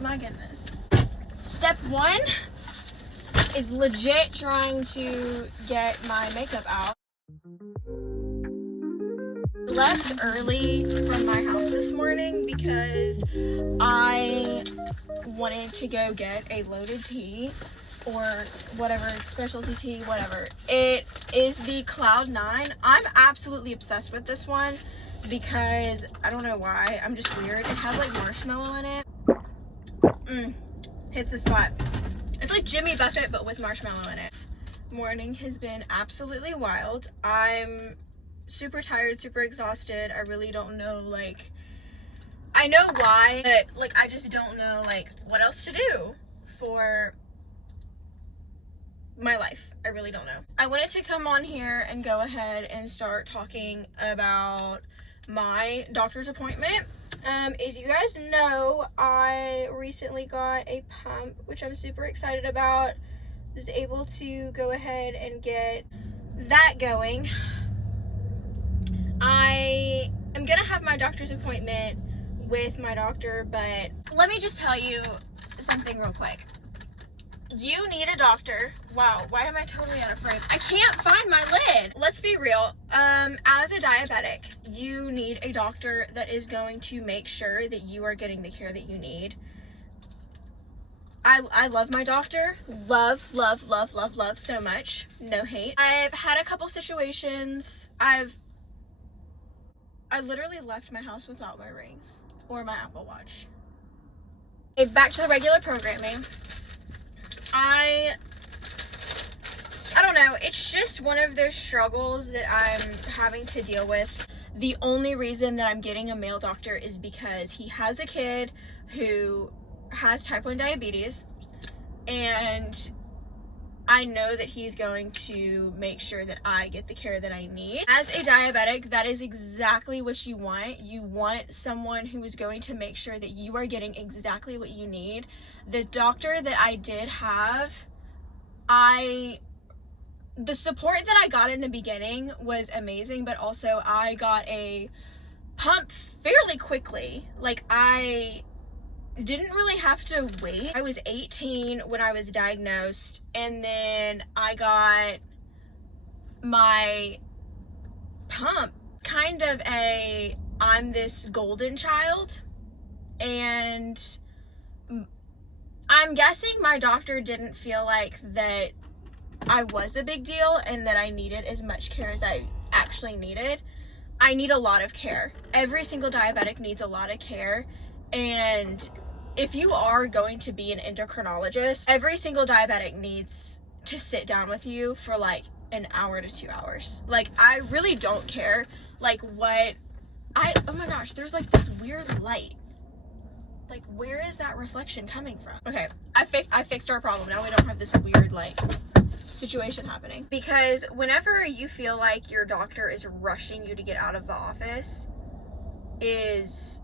My goodness. Step one is legit trying to get my makeup out. Left early from my house this morning because I wanted to go get a loaded tea or whatever, specialty tea, whatever. It is the Cloud 9. I'm absolutely obsessed with this one because I don't know why. I'm just weird. It has like marshmallow in it. Hits the spot. It's like Jimmy Buffett but with marshmallow in it. Morning has been absolutely wild. I'm super tired, super exhausted. I really don't know, like, I know why, but like I just don't know like what else to do for my life. I really don't know. I wanted to come on here and go ahead and start talking about my doctor's appointment. As you guys know, I recently got a pump, which I'm super excited about. Was able to go ahead and get that going. I am gonna have my doctor's appointment with my doctor, but let me just tell you something real quick. You need a doctor. Wow, why am I totally out of frame? I can't find my lid. Let's be real. As a diabetic, you need a doctor that is going to make sure that you are getting the care that you need. I love my doctor. Love so much. No hate. I've had a couple situations. I literally left my house without my rings or my Apple Watch. Back to the regular programming. I don't know, it's just one of those struggles that I'm having to deal with. The only reason that I'm getting a male doctor is because he has a kid who has type 1 diabetes, and I know that he's going to make sure that I get the care that I need. As a diabetic, that is exactly what you want. You want someone who is going to make sure that you are getting exactly what you need. The doctor that I did have, the support that I got in the beginning was amazing, but also I got a pump fairly quickly. Like, I didn't really have to wait. I was 18 when I was diagnosed, and then I got my pump kind of I'm this golden child, and I'm guessing my doctor didn't feel like that I was a big deal and that I needed as much care as I actually needed. I need a lot of care. Every single diabetic needs a lot of care, and if you are going to be an endocrinologist, every single diabetic needs to sit down with you for like an hour to 2 hours. Like, I really don't care like oh my gosh, there's like this weird light. Like, where is that reflection coming from? Okay, I fixed our problem. Now we don't have this weird like situation happening. Because whenever you feel like your doctor is rushing you to get out of the office, is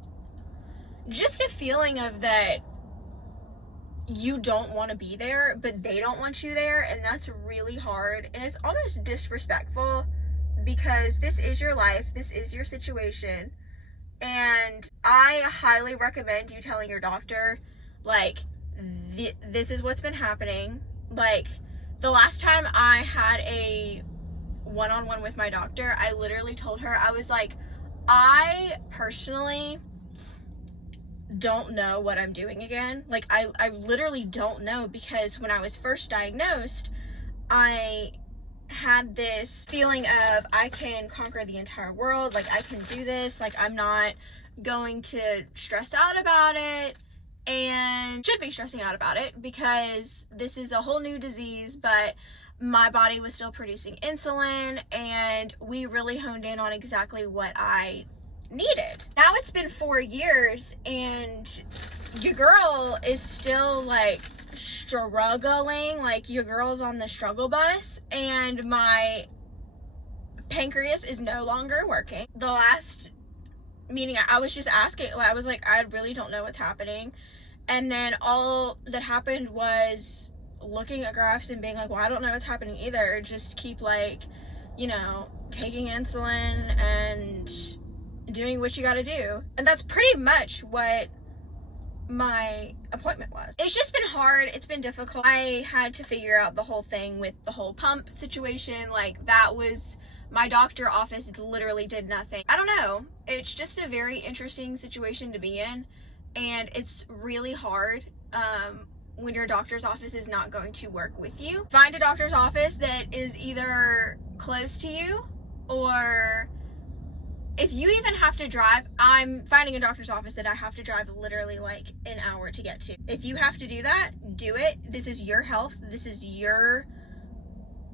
just a feeling of that you don't want to be there, but they don't want you there, and that's really hard, and it's almost disrespectful because this is your life, this is your situation, and I highly recommend you telling your doctor, like, this is what's been happening. Like, the last time I had a one-on-one with my doctor, I literally told her, I was like, I personally don't know what I'm doing again. Like, I literally don't know, because when I was first diagnosed, I had this feeling of I can conquer the entire world, like I can do this, like I'm not going to stress out about it, and should be stressing out about it because this is a whole new disease, but my body was still producing insulin, and we really honed in on exactly what I needed. Now it's been 4 years, and your girl is still like struggling, like your girl's on the struggle bus, and my pancreas is no longer working. The last meeting I was just asking, I was like, I really don't know what's happening, and then all that happened was looking at graphs and being like, well, I don't know what's happening either, just keep like, you know, taking insulin and doing what you gotta do. And that's pretty much what my appointment was. It's just been hard. It's been difficult. I had to figure out the whole thing with the whole pump situation. Like, that was, my doctor office literally did nothing. I don't know. It's just a very interesting situation to be in, and it's really hard when your doctor's office is not going to work with you. Find a doctor's office that is either close to you, or if you even have to drive, I'm finding a doctor's office that I have to drive literally like an hour to get to. If you have to do that, do it. This is your health. This is your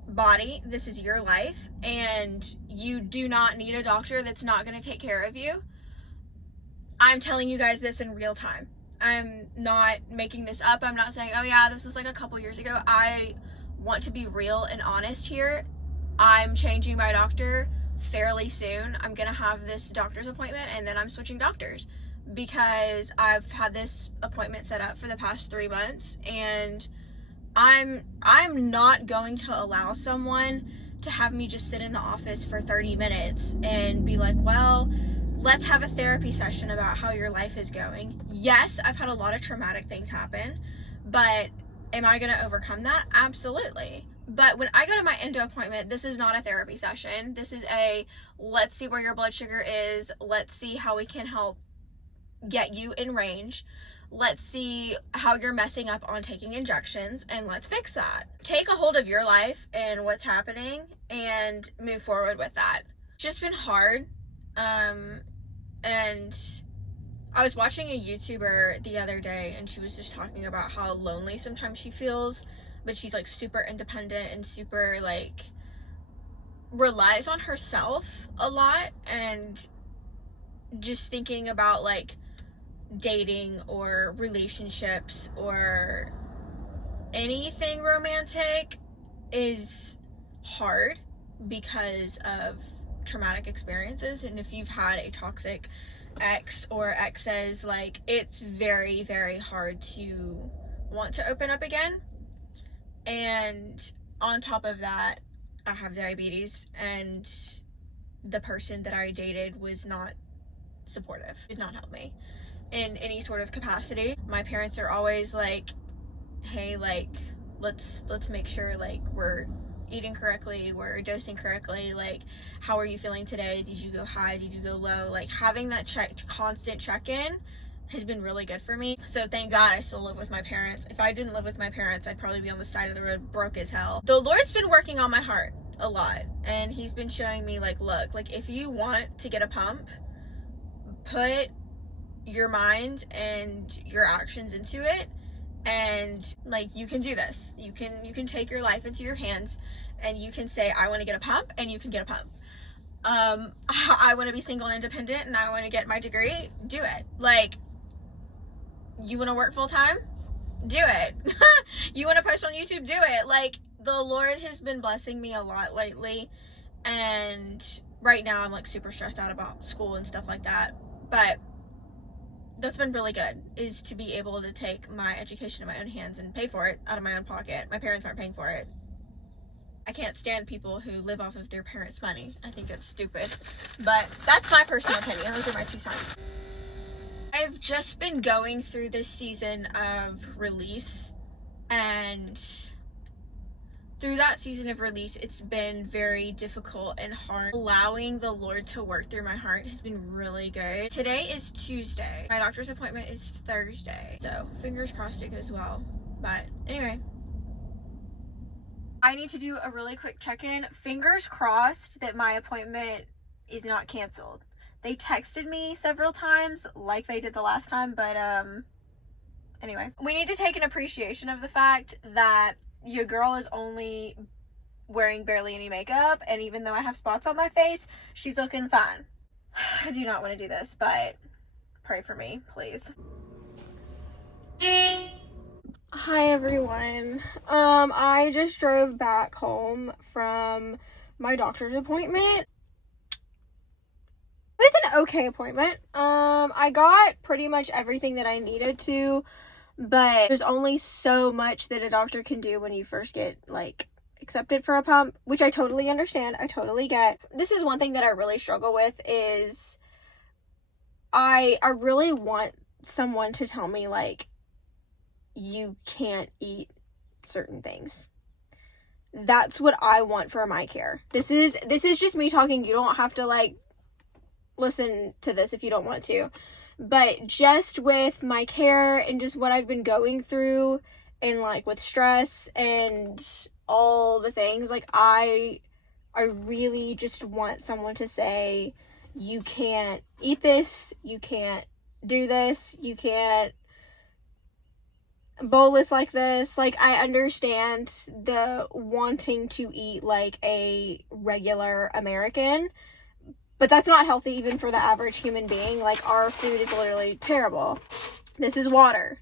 body. This is your life. And you do not need a doctor that's not going to take care of you. I'm telling you guys this in real time. I'm not making this up. I'm not saying, oh yeah, this was like a couple years ago. I want to be real and honest here. I'm changing my doctor fairly soon. I'm gonna have this doctor's appointment, and then I'm switching doctors because I've had this appointment set up for the past 3 months, and I'm not going to allow someone to have me just sit in the office for 30 minutes and be like, well, let's have a therapy session about how your life is going. Yes, I've had a lot of traumatic things happen, but am I gonna overcome that? Absolutely. But when I go to my endo appointment, this is not a therapy session. This is a, let's see where your blood sugar is. Let's see how we can help get you in range. Let's see how you're messing up on taking injections, and let's fix that. Take a hold of your life and what's happening and move forward with that. It's just been hard. And I was watching a YouTuber the other day, and she was just talking about how lonely sometimes she feels, but she's like super independent and super like relies on herself a lot, and just thinking about like dating or relationships or anything romantic is hard because of traumatic experiences. And if you've had a toxic ex or exes, like, it's very, very hard to want to open up again. And on top of that, I have diabetes, and the person that I dated was not supportive, did not help me in any sort of capacity. My parents are always like, hey, like, let's make sure like we're eating correctly, we're dosing correctly, like, how are you feeling today? Did you go high? Did you go low? Like, having that constant check-in has been really good for me. So thank God I still live with my parents. If I didn't live with my parents, I'd probably be on the side of the road broke as hell. The Lord's been working on my heart a lot, and he's been showing me like, look, like, if you want to get a pump, put your mind and your actions into it, and like, you can do this. You can take your life into your hands, and you can say, I want to get a pump, and you can get a pump. I want to be single and independent, and I want to get my degree. Do it. Like, you want to work full time? Do it. You want to post on YouTube? Do it. Like, the Lord has been blessing me a lot lately, and right now I'm like super stressed out about school and stuff like that, but that's been really good, is to be able to take my education in my own hands and pay for it out of my own pocket. My parents aren't paying for it. I can't stand people who live off of their parents' money. I think it's stupid, but that's my personal opinion. Those are my 2 cents. I've just been going through this season of release, and through that season of release, it's been very difficult and hard. Allowing the Lord to work through my heart has been really good. Today is Tuesday. My doctor's appointment is Thursday, so fingers crossed it goes well. But anyway, I need to do a really quick check-in. Fingers crossed that my appointment is not canceled. They texted me several times like they did the last time, but anyway, we need to take an appreciation of the fact that your girl is only wearing barely any makeup, and even though I have spots on my face, she's looking fine. I do not want to do this, but pray for me, please. Hi everyone. I just drove back home from my doctor's appointment. It was an okay appointment. I got pretty much everything that I needed to, but there's only so much that a doctor can do when you first get like accepted for a pump, which I totally understand. I totally get. This is one thing that I really struggle with, is I really want someone to tell me, like, you can't eat certain things. That's what I want for my care. This is just me talking. You don't have to, like, listen to this if you don't want to. But just with my care and just what I've been going through, and, like, with stress and all the things, like, I really just want someone to say, you can't eat this, you can't do this, you can't bolus like this. Like, I understand the wanting to eat like a regular American, but that's not healthy even for the average human being. Like, our food is literally terrible. This is water.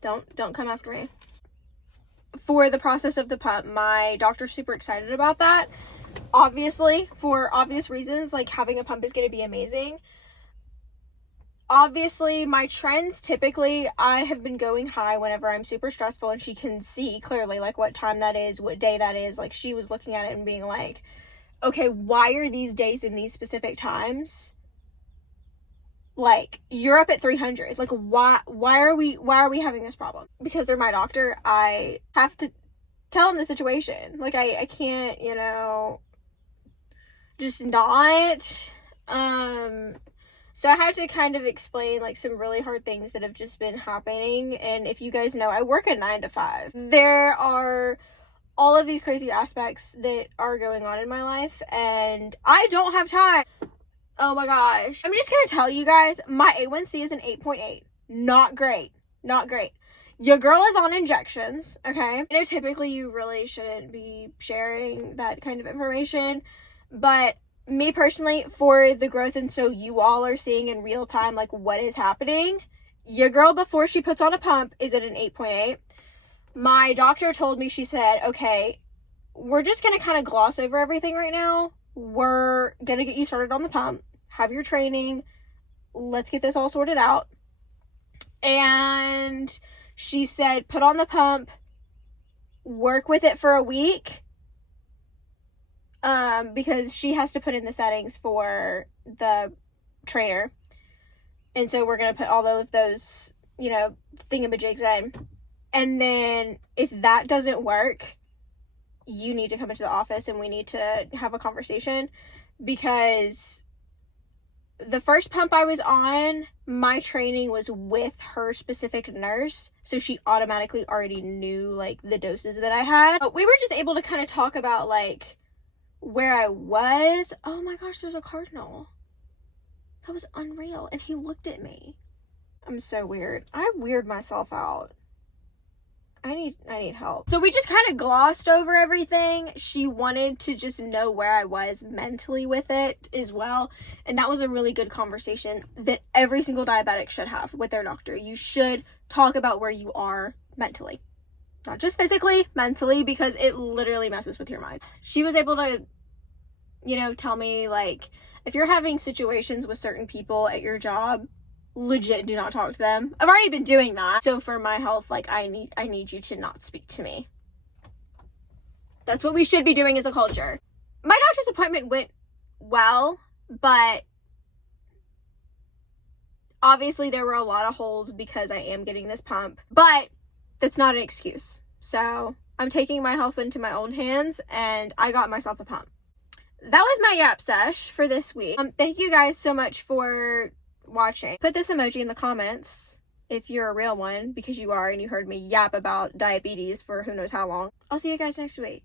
Don't come after me. For the process of the pump, my doctor's super excited about that. Obviously, for obvious reasons, like, having a pump is going to be amazing. Obviously, my trends, typically, I have been going high whenever I'm super stressful, and she can see clearly, like, what time that is, what day that is. Like, she was looking at it and being like, okay, why are these days in these specific times? Like, you're up at 300. Like, why are we having this problem? Because they're my doctor, I have to tell them the situation. Like, I can't, you know, just not. So I had to kind of explain, like, some really hard things that have just been happening. And if you guys know, I work a 9 to 5. There are all of these crazy aspects that are going on in my life, and I don't have time. Oh my gosh. I'm just gonna tell you guys, my A1C is an 8.8. Not great. Not great. Your girl is on injections, okay? I know typically you really shouldn't be sharing that kind of information, but me personally, for the growth, and so you all are seeing in real time, like, what is happening, your girl, before she puts on a pump, is at an 8.8. My doctor told me, she said, okay, we're just gonna kind of gloss over everything right now. We're gonna get you started on the pump, have your training, let's get this all sorted out. And she said, put on the pump, work with it for a week, because she has to put in the settings for the trainer. And so we're going to put all of those, you know, thingamajigs in. And then if that doesn't work, you need to come into the office and we need to have a conversation, because the first pump I was on, my training was with her specific nurse, so she automatically already knew, like, the doses that I had. But we were just able to kind of talk about, like, where I was. Oh my gosh, there's a cardinal. That was unreal. And he looked at me. I'm so weird. I weird myself out. I need help. So we just kind of glossed over everything. She wanted to just know where I was mentally with it as well. And that was a really good conversation that every single diabetic should have with their doctor. You should talk about where you are mentally. Not just physically, mentally, because it literally messes with your mind. She was able to, you know, tell me, like, if you're having situations with certain people at your job, legit do not talk to them. I've already been doing that. So for my health, like, I need you to not speak to me. That's what we should be doing as a culture. My doctor's appointment went well, but obviously there were a lot of holes because I am getting this pump, but that's not an excuse. So I'm taking my health into my own hands, and I got myself a pump. That was my yap sesh for this week. Thank you guys so much for watching. Put this emoji in the comments if you're a real one, because you are and you heard me yap about diabetes for who knows how long. I'll see you guys next week.